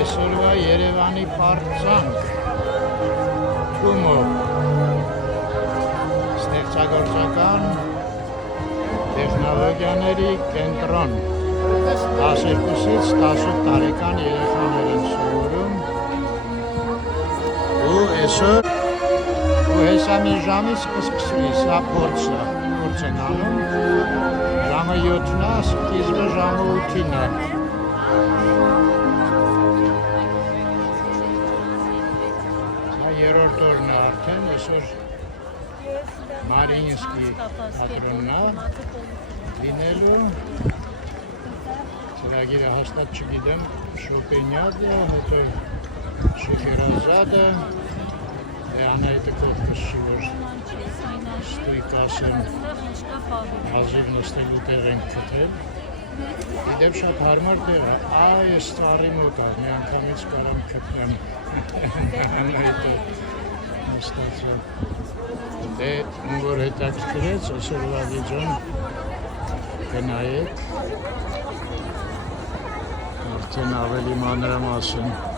Այսօրվա Երևանի պարծանք Թումով ստեղծագործական տեխնոլոգիաների կենտրոն 12-ից 18 տարեկան երեխաներ են սովորում ու այսօր հեսամի ժամից կսկսվի սա փորձը փորձ են անում ժամը 7-ն է, սկիզբը ժամը 8-ին է երրորդ օրն է արդեն, այսօր Մարիինսկի թատրոնն է լինելու ծրագիրը հաստատ չգիտեմ Շոպենյադը, հետո Շեքերազադը Անայտը կողքս չի, որ ստույկ ասեմ հազիվ նստելու տեղ ենք կտել Իդեպ շատ հարմար տեղ է, այս ծառի մոտ է, մի անգամից կարամ կտնեմ Անայտը նստացը Դե ում որ հետաքրքրեց, այսօրվա վիդեոն կնայեք արդեն ավելի մանրամասն